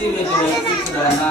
उसी में जो है खुश रहना,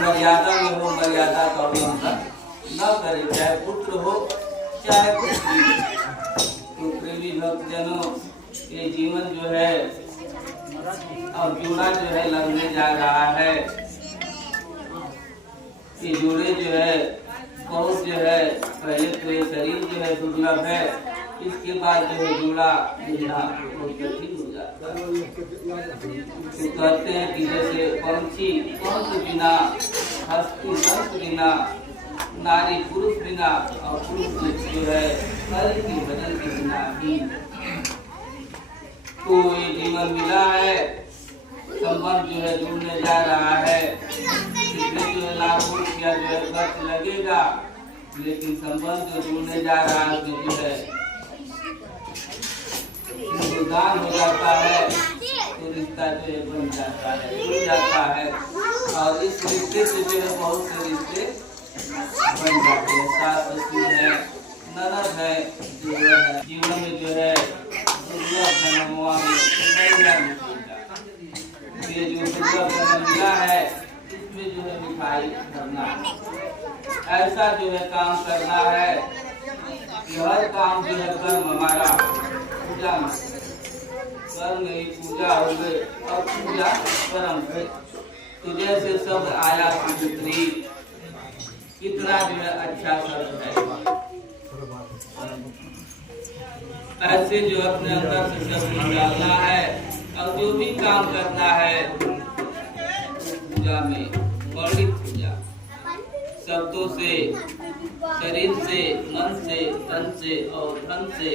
मर्यादा में हो, मर्यादा का उल्लंघन न करे, चाहे पुत्र हो चाहे पुत्री। तो प्रेमी भक्तजनों, ये जीवन जो है और जोड़ा जो है लगने जा रहा है। ये जोड़े जो है बहुत जो है, पहले तो ये शरीर जो है दुर्लभ है, इसके बाद जो है जोड़ा मिलना बहुत कठिन हो जाता है। तो कहते हैं कि जैसे पंछी पंख बिना, हस्ती संत बिना, नारी पुरुष बिना और पुरुष जो है हरि की भजन के बिना ही। तो ये जीवन मिला है, संबंध जो है जुड़ने जा रहा है। इसमें जो है लाखों रुपया जो है खर्च लगेगा, लेकिन संबंध जो जुड़ने जा रहा है जो है दान हो जाता है, तो रिश्ता जो है बन जाता है, जुड़ जाता है। और इस रिश्ते से जो है बहुत से रिश्ते बन जाते हैं। सास ससुर है, ननद है, जीवन में जो है दुर्लभ जन्मों में ये जो दुर्लभ जन्म मिला है, इसमें जो है मिठाई करना, ऐसा जो है काम करना है कि हर काम जो है कर्म हमारा पूजा में, कर्म ही पूजा हो गए और पूजा कर्म है। तो जैसे शब्द आया पुत्री, कितना जो है अच्छा शब्द है, ऐसे जो अपने अंदर से शब्द निकालना है और जो भी काम करना है पूजा में, वर्णित पूजा शब्दों से, शरीर से, मन से, तन से और धन से,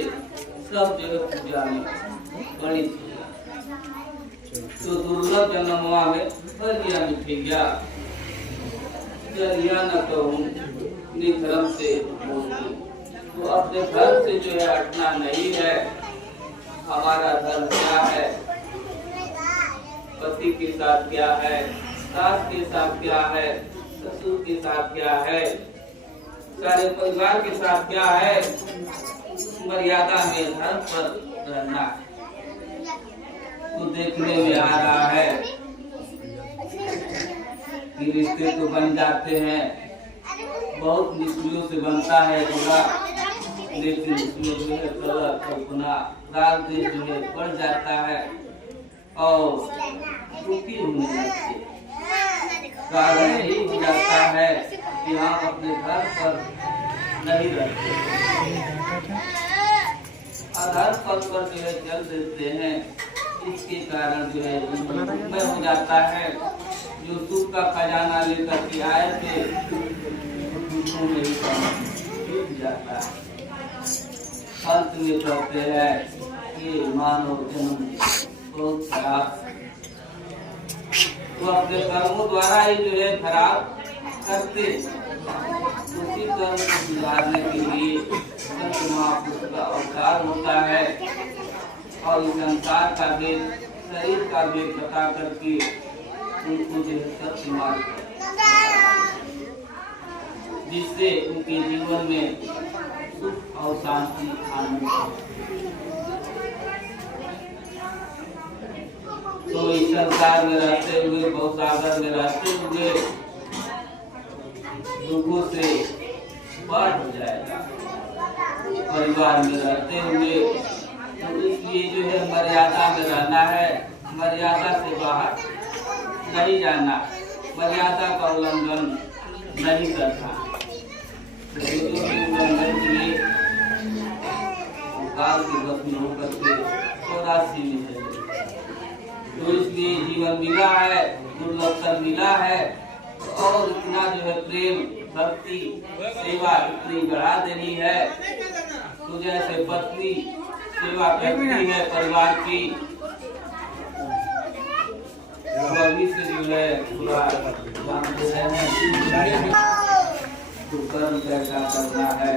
सब जो है पूजा में वर्णित पूजा। तो दुर्लभ जन्मवा में भर गया मिठैया, चलिया न कहूँ निधर्म से मोती। तो अपने धर्म से जो है हटना नहीं है। हमारा धर्म क्या है, पति के साथ क्या है, सास के साथ क्या है, ससुर के साथ क्या है, सारे परिवार के साथ क्या है, मर्यादा में धर्म पर रहना। तो देखने में आ रहा है कि रिश्ते तो बन जाते हैं, बहुत मुश्किलों से बनता है जोड़ा, लेकिन इसमें जो है कल्पना राग देश जो है बढ़ जाता है और दुखी होने लगते, कारण यही हो जाता है कि हम अपने घर पर नहीं रहते, आधार पद पर जो है चल देते हैं। इसके कारण जो है में हो जाता है, जो सुख का खजाना लेकर के आए थे दुखों में ही डूब जाता है। अंत में कहते हैं कि मानव जन्म बहुत खराब, वो अपने कर्मों द्वारा ही जो है खराब करते, उसी कर्म को सुधारने के लिए संत महापुरुष का अवतार होता है और इस संसार का वेद, शरीर का वेद बता करके उनको जो है सत्य मार्ग, जिससे उनके जीवन में सुख और शांति आनंद। तो इस संसार में रहते हुए, भवसागर में रहते हुए दुखों से पार हो जाएगा। परिवार में रहते हुए तो इसलिए जो है मर्यादा में रहना है, मर्यादा से बाहर नहीं जाना, मर्यादा का उल्लंघन नहीं करना। उल्लंघन किए काल के बस में होकर के 84 में है। तो इसलिए जीवन मिला है, दुर्लभ मिला है, और इतना जो है प्रेम, भक्ति, सेवा इतनी बढ़ा देनी है। तो जैसे पत्नी सेवा करती है परिवार की, अभी से जो है पूरा जानते हैं तो कर्म कैसा करना है।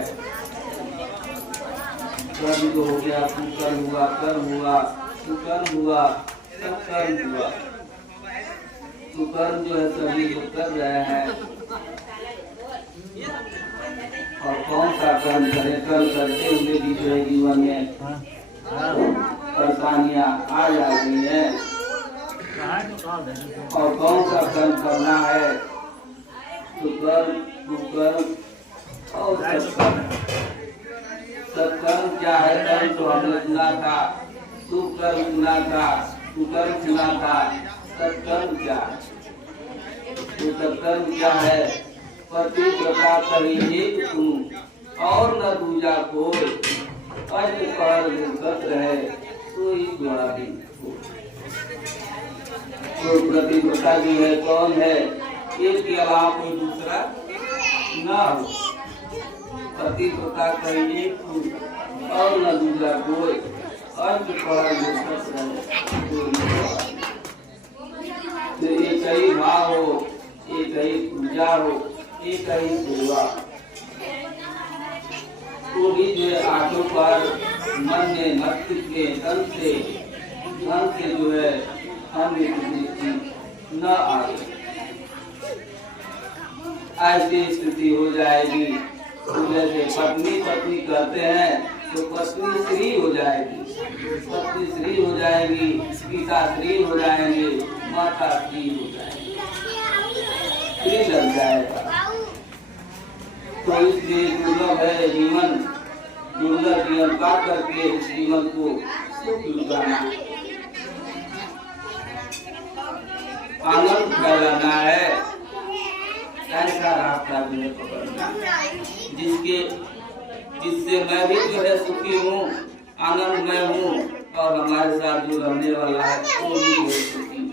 कर्म तो हो गया, कुकर्म हुआ, कर्म हुआ, सुकर्म हुआ, सत्कर्म हुआ। सुकर्म जो है सभी लोग कर रहे हैं, और कौन सा कर्म करे, कर्म करते हुए भी जो है जीवन में परेशानियां आ जाती हैं। और कौन सा कर्म करना है, सुकर्म कुकर्म और सत्कर्म। सत्कर्म क्या है? कर्म तो हमने सुना था, सुकर्म सुना था, कुकर्म सुना था। सत्कर्म क्या है? तो सत्कर्म क्या है? पति प्रता करी एक तुम और न दूजा कोई, अष्ट पहर निर्गत रहे तो ही द्वारी हो। तो प्रतिव्रता जो है कौन है? एक के अलावा कोई दूसरा न हो। प्रतिव्रता करी एक तुम और न दूजा कोई, अष्ट पहर निर्गत रहे तो ही द्वारी। तो एक ही भाव हो, एक ही पूजा हो, एक ही सेवा। तो भी जो है आंखों पर, मन में, मस्तिष्क में, तन से जो है अन्य दृष्टि न आए, ऐसी स्थिति हो जाएगी। जैसे पत्नी पत्नी कहते हैं तो पत्नी श्री हो जाएगी, पत्नी श्री हो जाएगी, पिता श्री हो जाएंगे, माता श्री हो जाएगी, श्री लग जाएगा। तो इसलिए दुर्लभ है जीवन, दुर्लभ जीवन पा करके जीवन को सुख लुटाना, आनंद फैलाना है। ऐसा रास्ता भी पकड़ना जिससे मैं भी जो है सुखी हूँ, आनंदमय हूँ, और हमारे साथ जो रहने वाला है वो भी हो सुखी।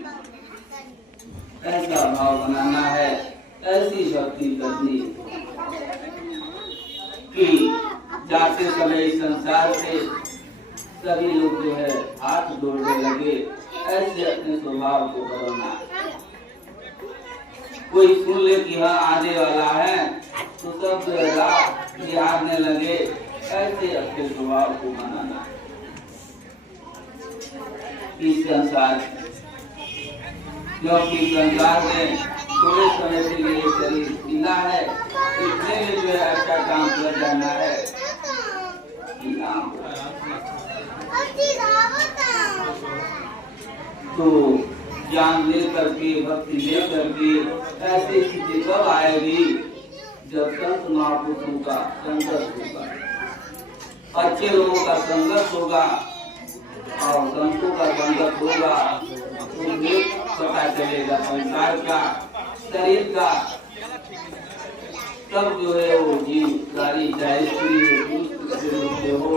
ऐसा भाव बनाना है, ऐसी भक्ति करनी कि जाते समय इस संसार से सभी लोग जो है हाथ जोड़ने लगे। ऐसे अपने स्वभाव को बदलना। कोई सुन ले कि हाँ आने वाला है तो सब जो है बिहारने लगे। ऐसे अपने स्वभाव को बनाना। इस संसार क्योंकि संसार में थोड़े समय के लिए शरीर मिला है, इतने में जो है अच्छा काम कर जाना है। तो ज्ञान ले करके, भक्ति ले करके ऐसी स्थिति कब आएगी जब संत महापुरुषों का संघर्ष होगा, अच्छे लोगों का संघर्ष होगा और संतों का संघर्ष होगा। तो पता चलेगा संसार का, शरीर का, तब जो है वो जीव सारी चाहे स्त्री हो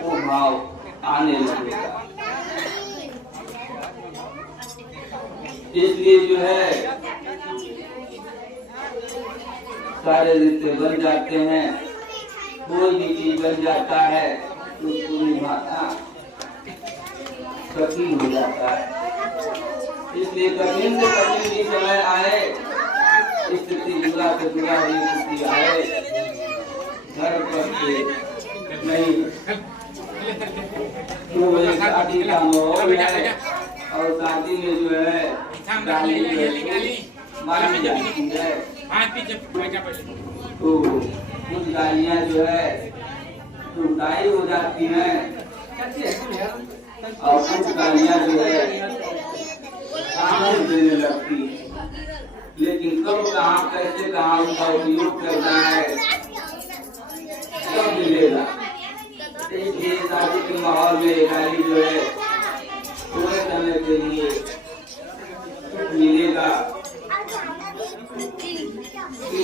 वो भाव आने लगेगा। इसलिए जो है सारे रिश्ते बन जाते हैं, कोई भी चीज बन जाता है उसको निभाना कठिन हो जाता है। इसलिए कठिन से कठिन भी समय आए, स्थिति जुड़ा से जुड़ा भी स्थिति आए, घर पर नहीं तो शादी का माहौल है और शादी में जो है मारी जाती है। तो कुछ गालियाँ जो है टूटाई हो जाती हैं और कुछ गालियाँ जो है आनंद देने लगती है। लेकिन कब कहाँ कैसे कहाँ उनका उपयोग करना है कब मिलेगा। इसलिए शादी के माहौल में गाली जो है थोड़े समय के लिए मिलेगा,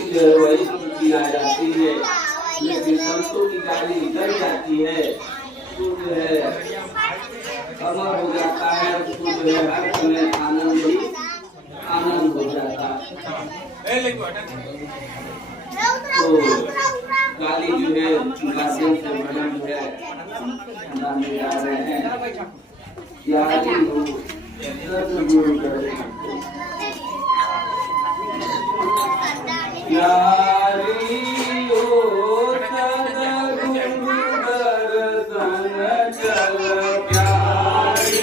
जो है वही स्थिति आ जाती है। लेकिन संतों की गाली लग जाती है तो जो है अमर हो जाता है, उसको जो है हर समय आनंद ही आनंद हो जाता है। तो गाली जो है माध्यम से भजन जो है बनाने जा रहे हैं। यारी हो सतगुरु करे, यारी हो सतगुरु दर्शन चल, प्यारी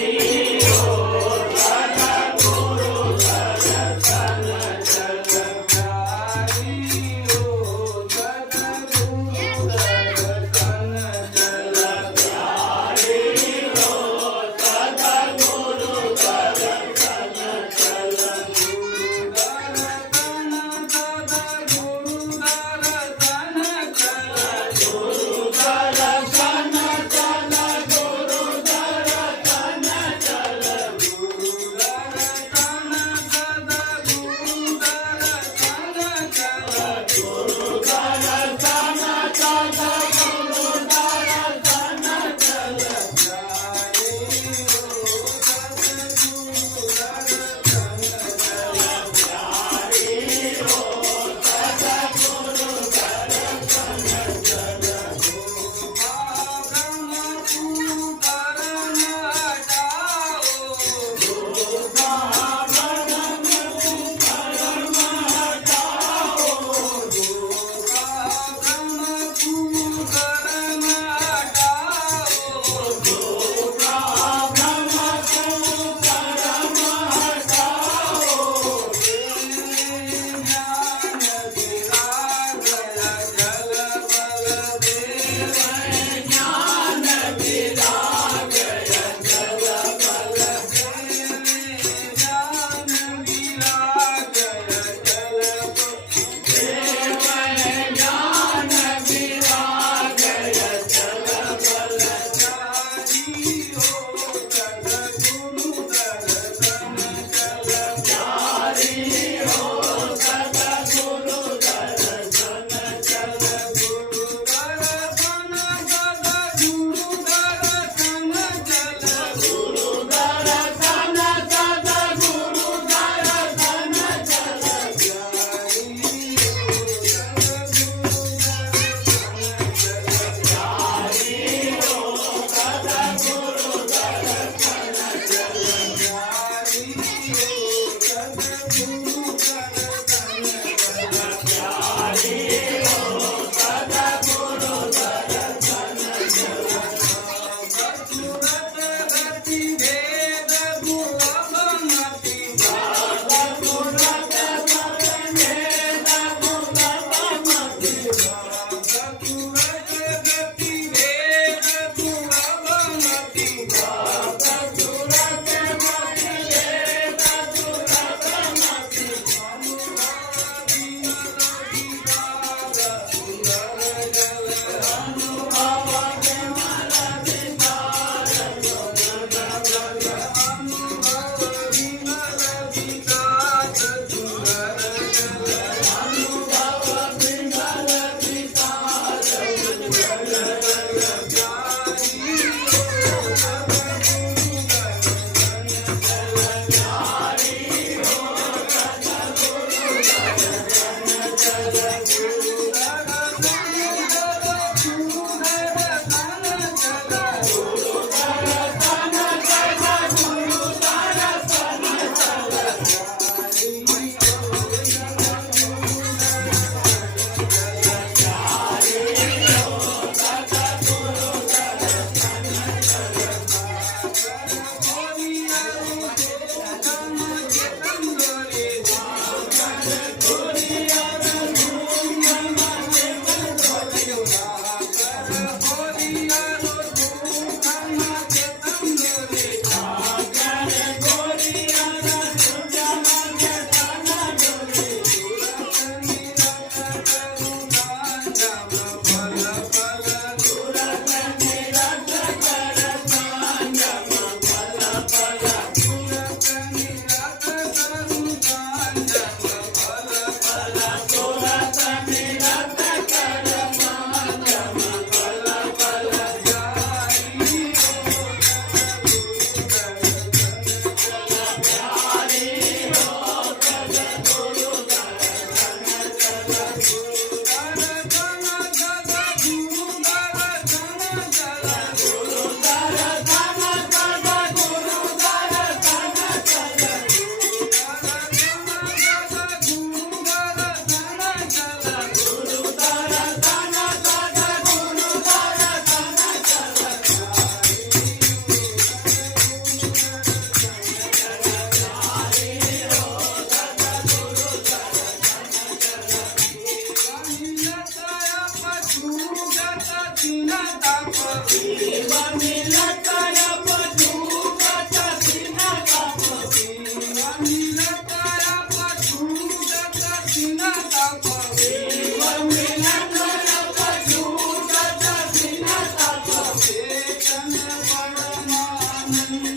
हो सतगुरु दर्शन चल, प्यारी हो सतगुरु दर्शन चल, प्यारी मन